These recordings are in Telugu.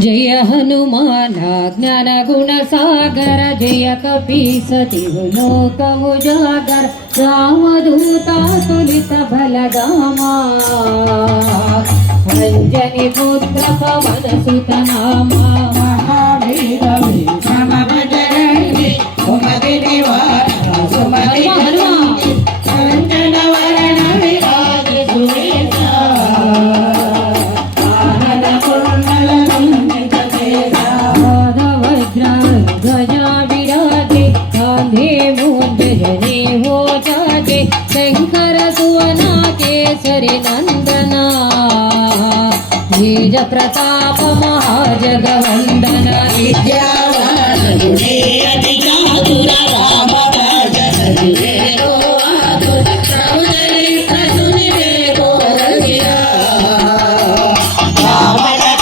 జయ హనుమాన జ్ఞాన గుణ సాగర జయ కపీసతి లోకము జాగర రామదూత తులిత బలగామా. రంజని పుత్ర పవన సుత నామా.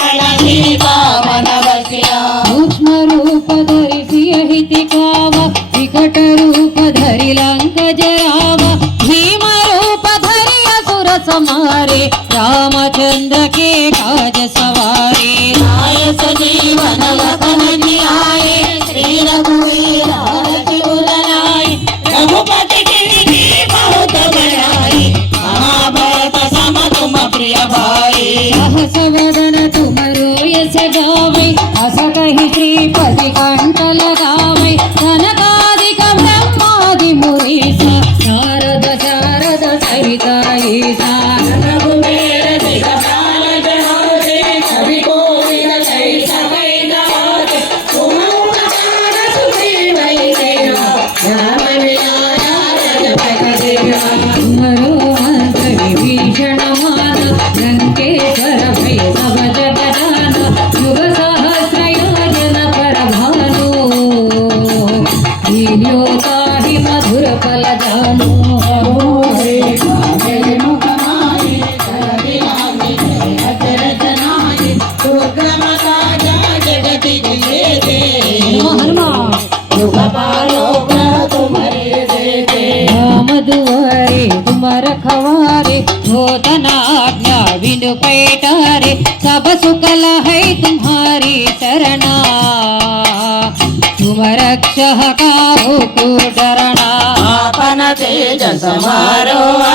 కళ సీతామణ వసియా సూక్ష్మ రూప ధరిసి అహితి కావ వికట రూప ధరి లంక జరావ భీమ రూప ధరి हमारे रामचंद्र के काज सवारे आय सजीवन लखन आए श्री रघुवीर आय रघुपति की बहुत बनाई महाभारत सम तुम प्रिय भाई सहसवदन तुम रोय सजावे अस कही श्रीपति कंठ लगा शारद सरिता ईसा रघुवीर दिगपाल దువరే కుమర ఖవారే నూతనాజ్ఞ విను పైటారే సభ సుకల హై తుమ్హారి శరణా. తుమరక్ష కావు తేజ సమారో ఆ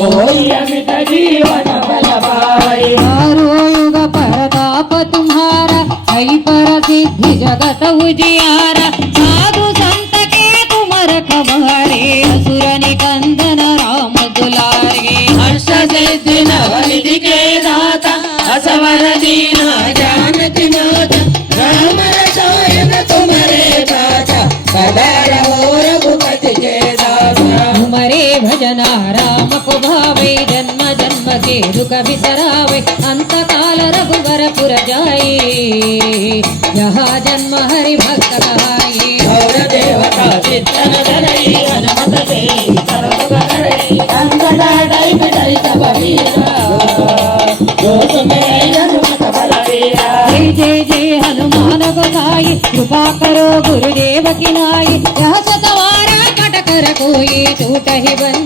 जीवन बल पाई चारो युग परताप तुम्हारा कई पर सिद्धि जगत उजियारा ಬ್ರಹ್ಮಕೇತು ಕವಿತರಾವೆ ಅಂತಕಾಲ ರಘುವರ ಪುರಜಾಯಿ ಯಹ ಜನ್ಮ ಹರಿ ಭಕ್ತ ಕಹಾಯಿ ದೇವತಾ ಚಿತ್ತನ ಧರೈ ಹನುಮತ ಸರ್ವಗರೈ ಅಂಗದಾಡೈ ಬಿಡೈ ತಪವೀರ ದೋಷಮೇ ಹನುಮತ ಬಲವೀರ ಜಯ ಜಯ ಜಯ ಹನುಮಾನ ಗೋಸಾಯಿ ಕೃಪಾ ಕರೋ ಗುರುದೇವ ಕಿನಾಯಿ ಯಹ ಸತವಾರ ಕಟಕರ ಕೋಯಿ ತೂಟ ಹಿ ಬಂದ